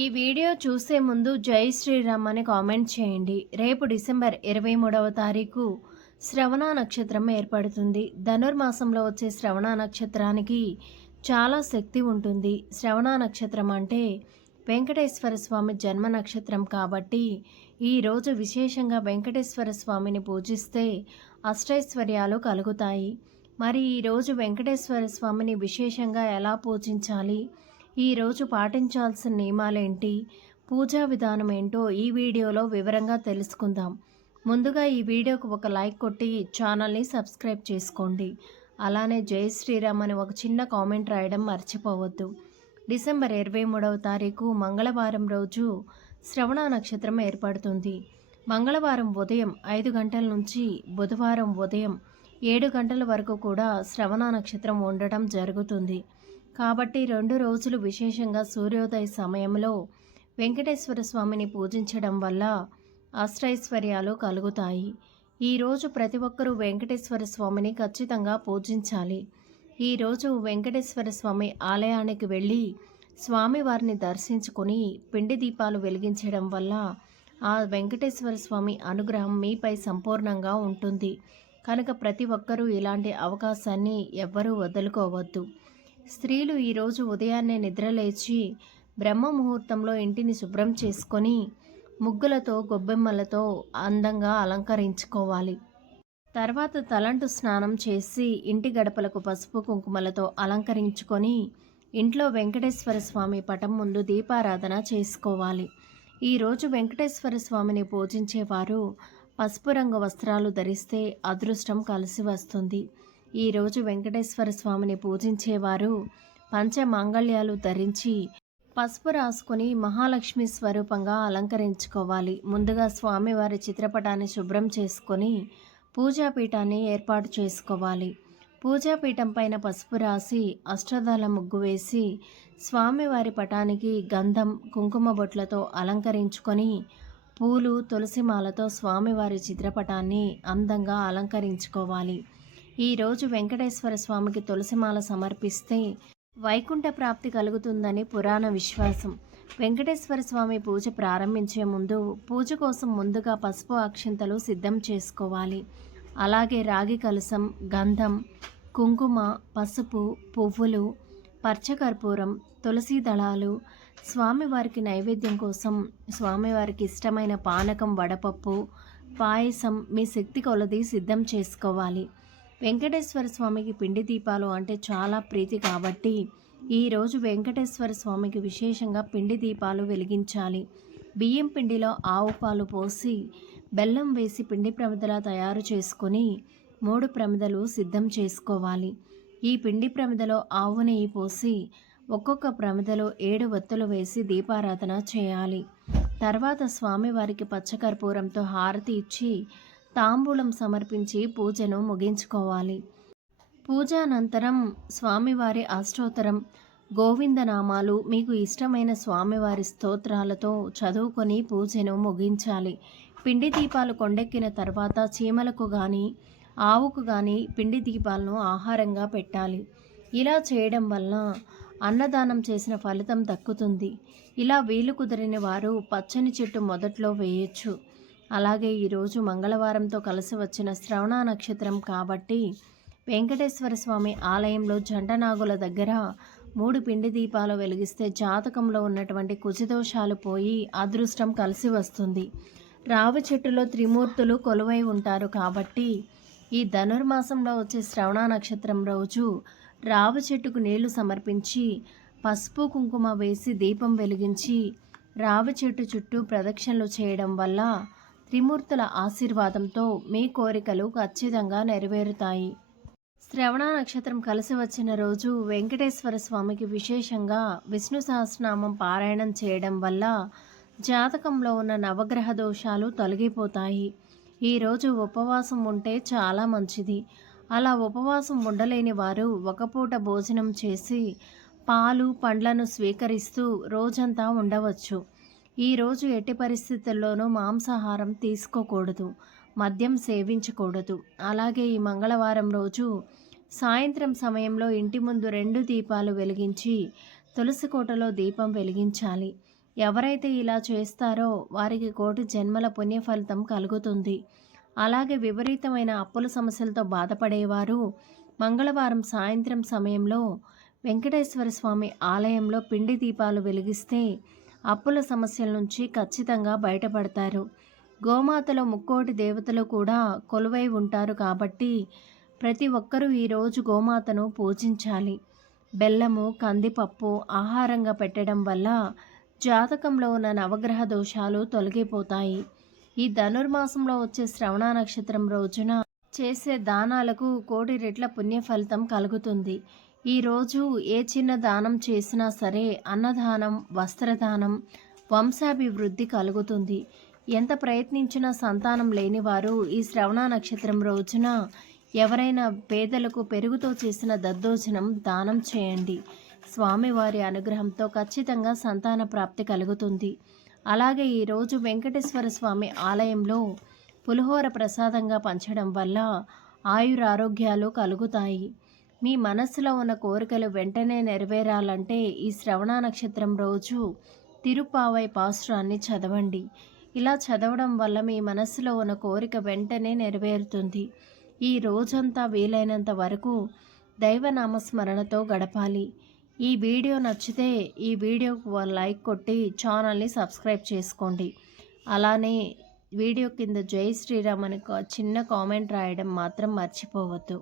ఈ వీడియో చూసే ముందు జై శ్రీరామ్ అని కామెంట్ చేయండి. రేపు డిసెంబర్ ఇరవై మూడవ తారీఖు శ్రవణ నక్షత్రం ఏర్పడుతుంది. ధనుర్మాసంలో వచ్చే శ్రవణ నక్షత్రానికి చాలా శక్తి ఉంటుంది. శ్రవణ నక్షత్రం అంటే వెంకటేశ్వర స్వామి జన్మ నక్షత్రం కాబట్టి ఈరోజు విశేషంగా వెంకటేశ్వర స్వామిని పూజిస్తే అష్టైశ్వర్యాలు కలుగుతాయి. మరి ఈరోజు వెంకటేశ్వర స్వామిని విశేషంగా ఎలా పూజించాలి? ఈరోజు పాటించాల్సిన నియమాలేంటి? పూజా విధానం ఏంటో ఈ వీడియోలో వివరంగా తెలుసుకుందాం. ముందుగా ఈ వీడియోకు ఒక లైక్ కొట్టి ఛానల్ని సబ్స్క్రైబ్ చేసుకోండి. అలానే జై శ్రీరామ్ అని ఒక చిన్న కామెంట్ రాయడం మర్చిపోవద్దు. డిసెంబర్ ఇరవై మూడవ తారీఖు మంగళవారం రోజు శ్రవణ నక్షత్రం ఏర్పడుతుంది. మంగళవారం ఉదయం ఐదు గంటల నుంచి బుధవారం ఉదయం ఏడు గంటల వరకు కూడా శ్రవణ నక్షత్రం ఉండటం జరుగుతుంది. కాబట్టి రెండు రోజులు విశేషంగా సూర్యోదయ సమయంలో వెంకటేశ్వర స్వామిని పూజించడం వల్ల అష్టైశ్వర్యాలు కలుగుతాయి. ఈరోజు ప్రతి ఒక్కరూ వెంకటేశ్వర స్వామిని ఖచ్చితంగా పూజించాలి. ఈరోజు వెంకటేశ్వర స్వామి ఆలయానికి వెళ్ళి స్వామివారిని దర్శించుకొని పిండి దీపాలు వెలిగించడం వల్ల ఆ వెంకటేశ్వర స్వామి అనుగ్రహం మీపై సంపూర్ణంగా ఉంటుంది. కనుక ప్రతి ఒక్కరూ ఇలాంటి అవకాశాన్ని ఎవ్వరూ వదులుకోవద్దు. స్త్రీలు ఈరోజు ఉదయాన్నే నిద్రలేచి బ్రహ్మ ముహూర్తంలో ఇంటిని శుభ్రం చేసుకొని ముగ్గులతో గొబ్బెమ్మలతో అందంగా అలంకరించుకోవాలి. తర్వాత తలంటు స్నానం చేసి ఇంటి గడపలకు పసుపు కుంకుమలతో అలంకరించుకొని ఇంట్లో వెంకటేశ్వర స్వామి పటం ముందు దీపారాధన చేసుకోవాలి. ఈరోజు వెంకటేశ్వర స్వామిని పూజించేవారు పసుపు రంగు వస్త్రాలు ధరిస్తే అదృష్టం కలిసి వస్తుంది. ఈరోజు వెంకటేశ్వర స్వామిని పూజించేవారు పంచమాంగళ్యాలు ధరించి పసుపు రాసుకొని మహాలక్ష్మి స్వరూపంగా అలంకరించుకోవాలి. ముందుగా స్వామివారి చిత్రపటాన్ని శుభ్రం చేసుకొని పూజాపీఠాన్ని ఏర్పాటు చేసుకోవాలి. పూజాపీఠం పైన పసుపు రాసి అష్టదళ ముగ్గు వేసి స్వామివారి పటానికి గంధం కుంకుమ బొట్లతో అలంకరించుకొని పూలు తులసిమాలతో స్వామివారి చిత్రపటాన్ని అందంగా అలంకరించుకోవాలి. ఈరోజు వెంకటేశ్వర స్వామికి తులసిమాల సమర్పిస్తే వైకుంఠ ప్రాప్తి కలుగుతుందని పురాణ విశ్వాసం. వెంకటేశ్వర స్వామి పూజ ప్రారంభించే ముందు పూజ కోసం ముందుగా పసుపు అక్షింతలు సిద్ధం చేసుకోవాలి. అలాగే రాగి కలసం గంధం కుంకుమ పసుపు పువ్వులు పచ్చకర్పూరం తులసి దళాలు స్వామివారికి నైవేద్యం కోసం స్వామివారికి ఇష్టమైన పానకం వడపప్పు పాయసం మీ శక్తి కొలది సిద్ధం చేసుకోవాలి. వెంకటేశ్వర స్వామికి పిండి దీపాలు అంటే చాలా ప్రీతి కాబట్టి ఈరోజు వెంకటేశ్వర స్వామికి విశేషంగా పిండి దీపాలు వెలిగించాలి. బియ్యం పిండిలో ఆవు పాలు పోసి బెల్లం వేసి పిండి ప్రమిదలా తయారు చేసుకొని మూడు ప్రమిదలు సిద్ధం చేసుకోవాలి. ఈ పిండి ప్రమిదలో ఆవు నెయ్యి పోసి ఒక్కొక్క ప్రమిదలో ఏడు వత్తులు వేసి దీపారాధన చేయాలి. తర్వాత స్వామివారికి పచ్చకర్పూరంతో హారతి ఇచ్చి తాంబూలం సమర్పించి పూజను ముగించుకోవాలి. పూజ అనంతరం స్వామివారి అష్టోత్తరం. గోవిందనామాలు మీకు ఇష్టమైన స్వామివారి స్తోత్రాలతో చదువుకొని పూజను ముగించాలి. పిండి దీపాలు కొండెక్కిన తర్వాత చీమలకు కానీ ఆవుకు కానీ పిండి దీపాలను ఆహారంగా పెట్టాలి. ఇలా చేయడం వల్ల అన్నదానం చేసిన ఫలితం దక్కుతుంది. ఇలా వీలు కుదిరిన వారు పచ్చని చెట్టు మొదట్లో వేయచ్చు. అలాగే ఈరోజు మంగళవారంతో కలిసి వచ్చిన శ్రవణ నక్షత్రం కాబట్టి వెంకటేశ్వర స్వామి ఆలయంలో జంటనాగుల దగ్గర మూడు పిండి దీపాలు వెలిగిస్తే జాతకంలో ఉన్నటువంటి కుచిదోషాలు పోయి అదృష్టం కలిసి వస్తుంది. రావి చెట్టులో త్రిమూర్తులు కొలువై ఉంటారు కాబట్టి ఈ ధనుర్మాసంలో వచ్చే శ్రవణ నక్షత్రం రోజు రావి చెట్టుకు నీళ్ళు సమర్పించి పసుపు కుంకుమ వేసి దీపం వెలిగించి రావి చెట్టు చుట్టూ ప్రదక్షిణలు చేయడం వల్ల త్రిమూర్తుల ఆశీర్వాదంతో మీ కోరికలు ఖచ్చితంగా నెరవేరుతాయి. శ్రవణ నక్షత్రం కలిసి వచ్చిన రోజు వెంకటేశ్వర స్వామికి విశేషంగా విష్ణు సహస్రనామం పారాయణం చేయడం వల్ల జాతకంలో ఉన్న నవగ్రహ దోషాలు తొలగిపోతాయి. ఈరోజు ఉపవాసం ఉంటే చాలా మంచిది. అలా ఉపవాసం ఉండలేని వారు ఒక పూట భోజనం చేసి పాలు పండ్లను స్వీకరిస్తూ రోజంతా ఉండవచ్చు. ఈరోజు ఎట్టి పరిస్థితుల్లోనూ మాంసాహారం తీసుకోకూడదు మద్యం సేవించకూడదు. అలాగే ఈ మంగళవారం రోజు సాయంత్రం సమయంలో ఇంటి ముందు రెండు దీపాలు వెలిగించి తులసి కోటలో దీపం వెలిగించాలి. ఎవరైతే ఇలా చేస్తారో వారికి కోటి జన్మల పుణ్య ఫలితం కలుగుతుంది. అలాగే విపరీతమైన అప్పుల సమస్యలతో బాధపడేవారు మంగళవారం సాయంత్రం సమయంలో వెంకటేశ్వర స్వామి ఆలయంలో పిండి దీపాలు వెలిగిస్తే అప్పుల సమస్యల నుంచి ఖచ్చితంగా బయటపడతారు. గోమాతలో ముక్కోటి దేవతలు కూడా కొలువై ఉంటారు కాబట్టి ప్రతి ఒక్కరూ ఈరోజు గోమాతను పూజించాలి. బెల్లము కందిపప్పు ఆహారంగా పెట్టడం వల్ల జాతకంలో ఉన్న నవగ్రహ దోషాలు తొలగిపోతాయి. ఈ ధనుర్మాసంలో వచ్చే శ్రవణ నక్షత్రం రోజున చేసే దానాలకు కోటి రెట్ల పుణ్య ఫలితం కలుగుతుంది. ఈరోజు ఏ చిన్న దానం చేసినా సరే అన్నదానం వస్త్రదానం వంశాభివృద్ధి కలుగుతుంది. ఎంత ప్రయత్నించినా సంతానం లేనివారు ఈ శ్రవణ నక్షత్రం రోజున ఎవరైనా పేదలకు పెరుగుతో చేసిన దద్దోజనం దానం చేయండి. స్వామివారి అనుగ్రహంతో ఖచ్చితంగా సంతాన ప్రాప్తి కలుగుతుంది. అలాగే ఈరోజు వెంకటేశ్వర స్వామి ఆలయంలో పులిహోర ప్రసాదంగా పంచడం వల్ల ఆయురారోగ్యాలు కలుగుతాయి. మీ మనస్సులో ఉన్న కోరికలు వెంటనే నెరవేరాలంటే ఈ శ్రవణ నక్షత్రం రోజు తిరుపావై పాశ్రాన్ని చదవండి. ఇలా చదవడం వల్ల మీ మనస్సులో ఉన్న కోరిక వెంటనే నెరవేరుతుంది. ఈ రోజంతా వీలైనంత వరకు దైవనామస్మరణతో గడపాలి. ఈ వీడియో నచ్చితే ఈ వీడియోకు లైక్ కొట్టి ఛానల్ని సబ్స్క్రైబ్ చేసుకోండి. అలానే వీడియో కింద జై శ్రీరామ్ అని చిన్న కామెంట్ రాయడం మాత్రం మర్చిపోవద్దు.